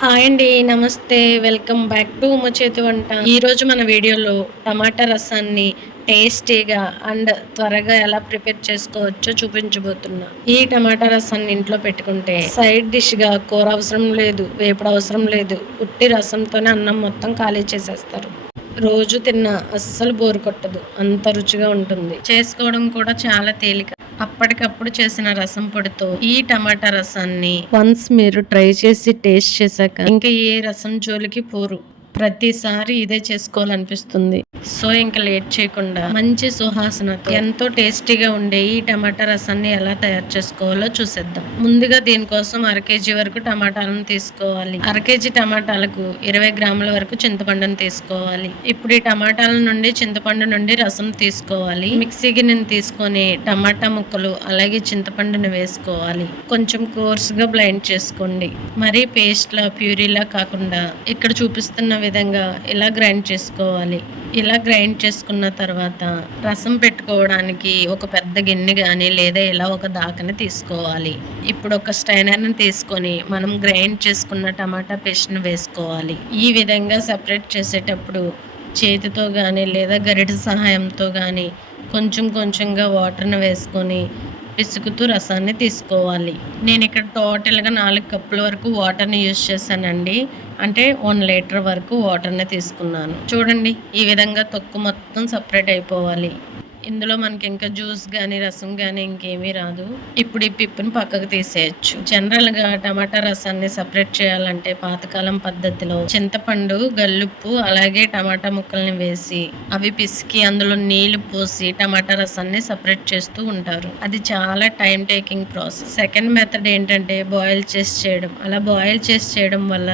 Hi అండి నమస్తే. Welcome back to ఉమ్మ చేతి వంట. ఈరోజు మన వీడియోలో టమాటా రసాన్ని టేస్టీగా అండ్ త్వరగా ఎలా ప్రిపేర్ చేసుకోవచ్చో చూపించబోతున్నా. ఈ టమాటా రసాన్ని ఇంట్లో పెట్టుకుంటే సైడ్ డిష్గా కూర అవసరం లేదు వేపుడు అవసరం లేదు ఉట్టి రసంతోనే అన్నం మొత్తం ఖాళీ చేసేస్తారు. రోజు తిన్నా అస్సలు బోరు కొట్టదు అంత రుచిగా ఉంటుంది. చేసుకోవడం కూడా చాలా తేలిక. అప్పటికప్పుడు చేసిన రసం పొడితో ఈ టమాటా రసాన్ని వన్స్ మీరు ట్రై చేసి టేస్ట్ చేశాక ఇంకా ఏ రసం జోలికి పోరు. ప్రతిసారి ఇదే చేసుకోవాలనిపిస్తుంది. సో ఇంకా లేట్ చేయకుండా మంచి సుహాసనతో ఎంతో టేస్టీగా ఉండే ఈ టమాటా రసాన్ని ఎలా తయారు చేసుకోవాలో చూసేద్దాం. ముందుగా దీనికోసం అర కేజీ వరకు టమాటాలను తీసుకోవాలి. అర కేజీ టమాటాలకు ఇరవై గ్రాముల వరకు చింతపండును తీసుకోవాలి. ఇప్పుడు ఈ టమాటాల నుండి చింతపండు నుండి రసం తీసుకోవాలి. మిక్సీ గిన్నెను తీసుకొని టమాటా ముక్కలు అలాగే చింతపండుని వేసుకోవాలి. కొంచెం కోర్స్గా బ్లైండ్ చేసుకోండి. మరీ పేస్ట్ లా ప్యూరీలా కాకుండా ఇక్కడ చూపిస్తున్న విధంగా ఇలా గ్రైండ్ చేసుకోవాలి? ఇలా గ్రైండ్ చేసుకున్న తర్వాత రసం పెట్టుకోవడానికి ఒక పెద్ద గిన్నె కానీ లేదా ఇలా ఒక దాకని తీసుకోవాలి? ఇప్పుడు ఒక స్టైనర్ని తీసుకొని మనం గ్రైండ్ చేసుకున్న టమాటా పేస్ట్ని వేసుకోవాలి. ఈ విధంగా సపరేట్ చేసేటప్పుడు చేతితో కానీ లేదా గరిటె సహాయంతో కానీ కొంచెం కొంచెంగా వాటర్ని వేసుకొని పిసుకుతూ రసాన్ని తీసుకోవాలి. నేను ఇక్కడ టోటల్గా నాలుగు కప్పుల వరకు వాటర్ని యూజ్ చేశానండి. అంటే వన్ లీటర్ వరకు వాటర్ని తీసుకున్నాను. చూడండి ఈ విధంగా తొక్కు మొత్తం సపరేట్ అయిపోవాలి. ఇందులో మనకి ఇంకా జ్యూస్ కానీ రసం కానీ ఇంకేమీ రాదు. ఇప్పుడు ఈ పిప్పుని పక్కకు తీసేయచ్చు. జనరల్గా టమాటా రసాన్ని సపరేట్ చేయాలంటే పాతకాలం పద్ధతిలో చింతపండు గల్లుప్పు అలాగే టమాటా ముక్కల్ని వేసి అవి పిసికి అందులో నీళ్ళు పోసి టమాటా రసాన్ని సపరేట్ చేస్తూ ఉంటారు. అది చాలా time taking process. Second method ఏంటంటే బాయిల్ చేసి చేయడం. అలా బాయిల్ చేసి చేయడం వల్ల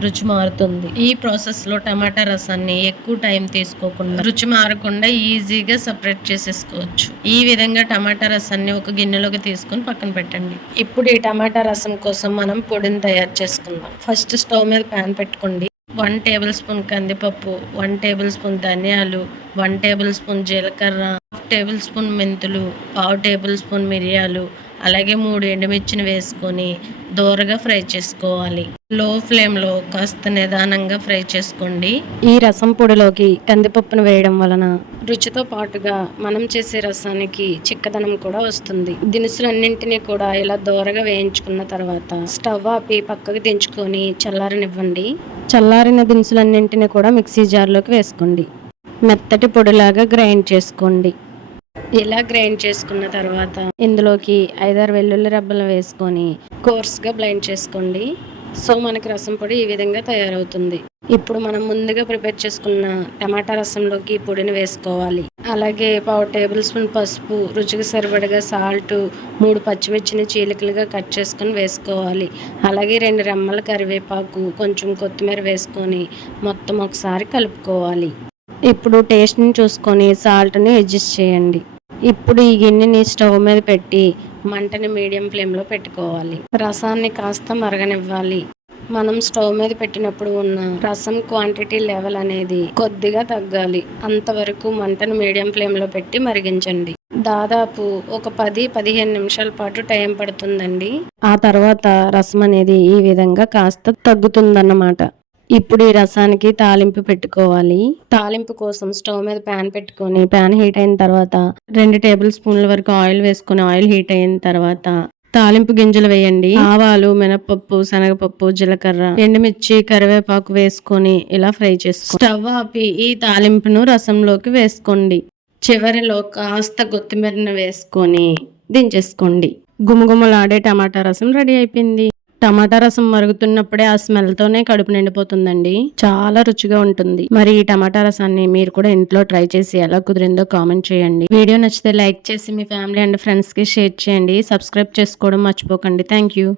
రుచి మారుతుంది. ఈ ప్రాసెస్లో టమాటా రసాన్ని ఎక్కువ టైం తీసుకోకుండా రుచి మారకుండా ఈజీగా సపరేట్ చేసేసుకోవచ్చు. ఈ విధంగా టమాటా రసాన్ని ఒక గిన్నెలోకి తీసుకుని పక్కన పెట్టండి. ఇప్పుడు ఈ టమాటా రసం కోసం మనం పొడిని తయారు చేసుకుందాం. ఫస్ట్ స్టవ్ మీద ప్యాన్ పెట్టుకోండి. వన్ టేబుల్ స్పూన్ కందిపప్పు వన్ టేబుల్ స్పూన్ ధనియాలు వన్ టేబుల్ స్పూన్ జీలకర్ర హాఫ్ టేబుల్ స్పూన్ మెంతులు పావు టేబుల్ స్పూన్ మిరియాలు అలాగే మూడు ఎండుమిర్చిని వేసుకొని దోరగా ఫ్రై చేసుకోవాలి. లో ఫ్లేమ్లో కాస్త నిదానంగా ఫ్రై చేసుకోండి. ఈ రసం పొడిలోకి కందిపప్పును వేయడం వలన రుచితో పాటుగా మనం చేసే రసానికి చిక్కదనం కూడా వస్తుంది. దినుసులన్నింటినీ కూడా ఇలా దోరగా వేయించుకున్న తర్వాత స్టవ్ ఆపి పక్కకు దించుకొని చల్లారనివ్వండి. చల్లారిన దినుసులన్నింటినీ కూడా మిక్సీ జార్లోకి వేసుకోండి. మెత్తటి పొడిలాగా గ్రైండ్ చేసుకోండి. ఇలా గ్రైండ్ చేసుకున్న తర్వాత? ఇందులోకి ఐదారు వెల్లుల్లి రబ్బలు వేసుకొని కోర్స్గా బ్లైండ్ చేసుకోండి. సో మనకి రసం పొడి ఈ విధంగా తయారవుతుంది. ఇప్పుడు మనం ముందుగా ప్రిపేర్ చేసుకున్న టమాటా రసంలోకి పొడిని వేసుకోవాలి. అలాగే పావు టేబుల్ స్పూన్ పసుపు రుచికి సరిపడగా సాల్ట్ మూడు పచ్చిమిర్చిని చీలికలుగా కట్ చేసుకొని వేసుకోవాలి. అలాగే రెండు రెమ్మల కరివేపాకు కొంచెం కొత్తిమీర వేసుకొని మొత్తం ఒకసారి కలుపుకోవాలి. ఇప్పుడు టేస్ట్ని చూసుకొని సాల్ట్ని అడ్జస్ట్ చేయండి. ఇప్పుడు ఈ గిన్నెని స్టవ్ మీద పెట్టి మంటని మీడియం ఫ్లేమ్లో పెట్టుకోవాలి. రసాన్ని కాస్త మరగనివ్వాలి. మనం స్టవ్ మీద పెట్టినప్పుడు ఉన్న రసం క్వాంటిటీ లెవెల్ అనేది కొద్దిగా తగ్గాలి. అంతవరకు మంటను మీడియం ఫ్లేమ్లో పెట్టి మరిగించండి. దాదాపు ఒక పది పదిహేను నిమిషాల పాటు టైం పడుతుందండి. ఆ తర్వాత రసం అనేది ఈ విధంగా కాస్త తగ్గుతుందన్నమాట. ఇప్పుడు ఈ రసానికి తాలింపు పెట్టుకోవాలి. తాలింపు కోసం స్టవ్ మీద ప్యాన్ పెట్టుకొని ప్యాన్ హీట్ అయిన తర్వాత రెండు టేబుల్ స్పూన్ల వరకు ఆయిల్ వేసుకొని ఆయిల్ హీట్ అయిన తర్వాత తాలింపు గింజలు వేయండి. ఆవాలు మినపప్పు శనగపప్పు జీలకర్ర ఎండుమిర్చి కరివేపాకు వేసుకొని ఇలా ఫ్రై చేసుకోండి. స్టవ్ ఆపి ఈ తాలింపును రసంలోకి వేసుకోండి. చివరిలో కాస్త కొత్తిమీరను వేసుకొని దించేసుకోండి. గుమగుమలాడే టమాటా రసం రెడీ అయిపోయింది. టమాటా రసం మరుగుతున్నప్పుడే ఆ స్మెల్తోనే కడుపు నిండిపోతుందండి. చాలా రుచిగా ఉంటుంది. మరి ఈ టమాటా రసాన్ని మీరు కూడా ఇంట్లో ట్రై చేసి ఎలా కుదిరిందో కామెంట్ చేయండి. వీడియో నచ్చితే లైక్ చేసి మీ ఫ్యామిలీ అండ్ ఫ్రెండ్స్కి షేర్ చేయండి. సబ్స్క్రైబ్ చేసుకోవడం మర్చిపోకండి. Thank you.